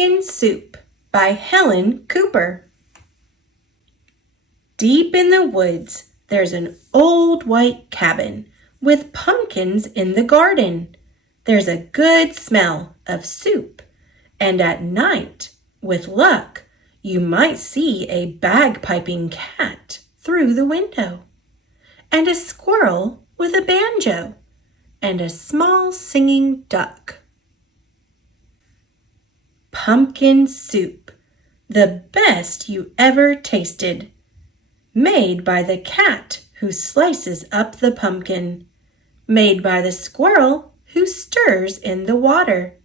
Pumpkin Soup by Helen Cooper. Deep in the woods, there's an old white cabin with pumpkins in the garden. There's a good smell of soup, and at night, with luck, you might see a bagpiping cat through the window, and a squirrel with a banjo, and a small singing duck. Pumpkin soup, the best you ever tasted, made by the cat who slices up the pumpkin, made by the squirrel who stirs in the water,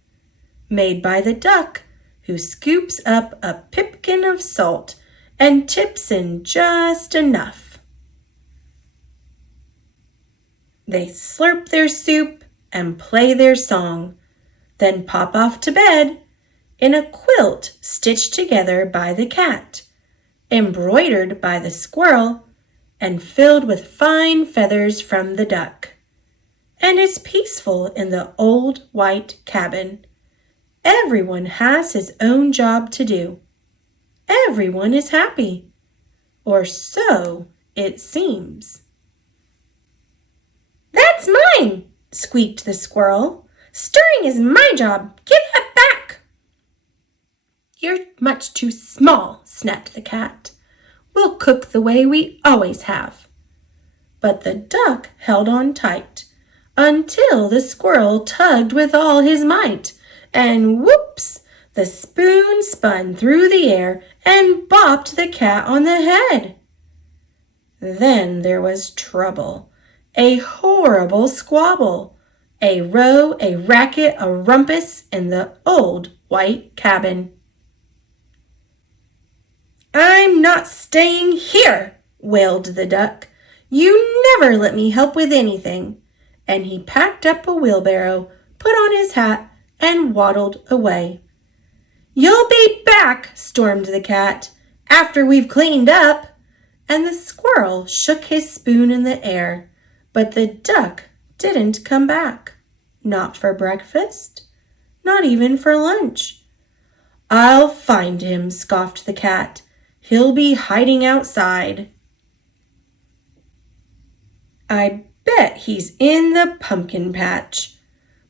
made by the duck who scoops up a pipkin of salt and tips in just enough. They slurp their soup and play their song, then pop off to bed in a quilt stitched together by the cat, embroidered by the squirrel, and filled with fine feathers from the duck, and is peaceful in the old white cabin. Everyone has his own job to do. Everyone is happy, or so it seems. "That's mine," squeaked the squirrel. "Stirring is my job. Give that back." "You're much too small," snapped the cat. "We'll cook the way we always have." But the duck held on tight until the squirrel tugged with all his might, and whoops, the spoon spun through the air and bopped the cat on the head. Then there was trouble, a horrible squabble, a row, a racket, a rumpus in the old white cabin. "I'm not staying here," wailed the duck. "You never let me help with anything." And he packed up a wheelbarrow, put on his hat, and waddled away. "You'll be back," stormed the cat, "after we've cleaned up." And the squirrel shook his spoon in the air, but the duck didn't come back. Not for breakfast, not even for lunch. "I'll find him," scoffed the cat. "He'll be hiding outside." "I bet he's in the pumpkin patch."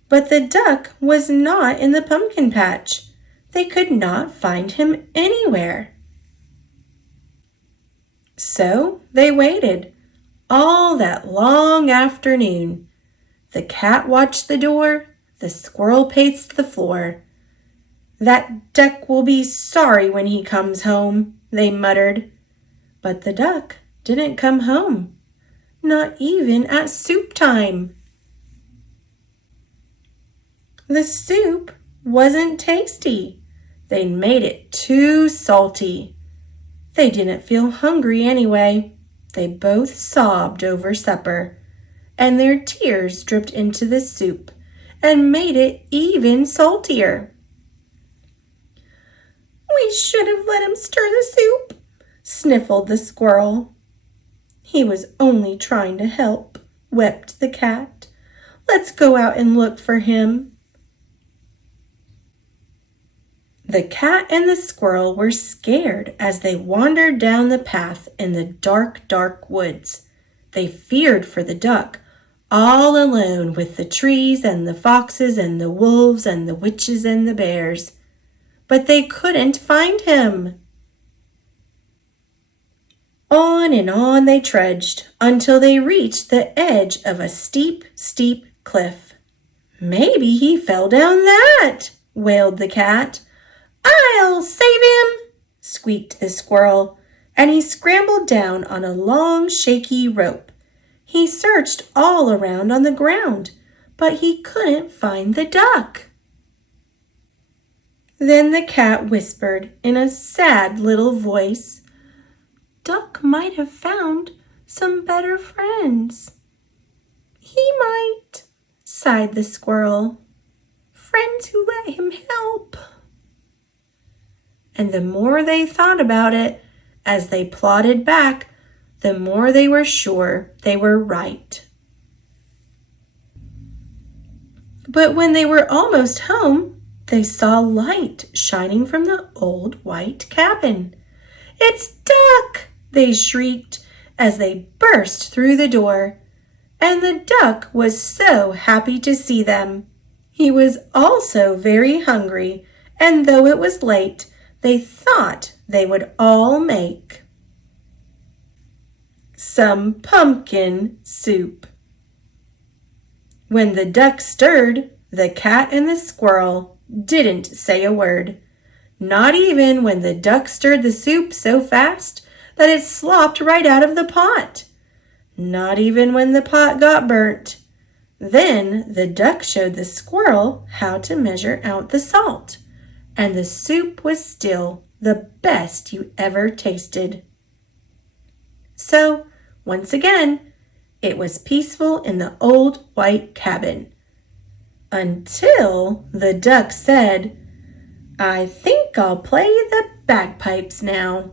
But the duck was not in the pumpkin patch. They could not find him anywhere. So they waited all that long afternoon. The cat watched the door, the squirrel paced the floor. "That duck will be sorry when he comes home," they muttered. But the duck didn't come home, not even at soup time. The soup wasn't tasty. They'd made it too salty. They didn't feel hungry anyway. They both sobbed over supper, and their tears dripped into the soup and made it even saltier. "We should have let him stir the soup," sniffled the squirrel. "He was only trying to help," wept the cat. "Let's go out and look for him." The cat and the squirrel were scared as they wandered down the path in the dark, dark woods. They feared for the duck, all alone with the trees and the foxes and the wolves and the witches and the bears. But they couldn't find him. On and on they trudged until they reached the edge of a steep, steep cliff. "Maybe he fell down that," wailed the cat. "I'll save him," squeaked the squirrel, and he scrambled down on a long, shaky rope. He searched all around on the ground, but he couldn't find the duck. Then the cat whispered in a sad little voice, "Duck might have found some better friends." "He might," sighed the squirrel. "Friends who let him help." And the more they thought about it, as they plodded back, the more they were sure they were right. But when they were almost home, they saw light shining from the old white cabin. "It's Duck!" they shrieked as they burst through the door. And the duck was so happy to see them. He was also very hungry, and though it was late, they thought they would all make some pumpkin soup. When the duck stirred, the cat and the squirrel didn't say a word. Not even when the duck stirred the soup so fast that it slopped right out of the pot. Not even when the pot got burnt. Then the duck showed the squirrel how to measure out the salt, and the soup was still the best you ever tasted. So, once again, it was peaceful in the old white cabin. Until the duck said, "I think I'll play the bagpipes now."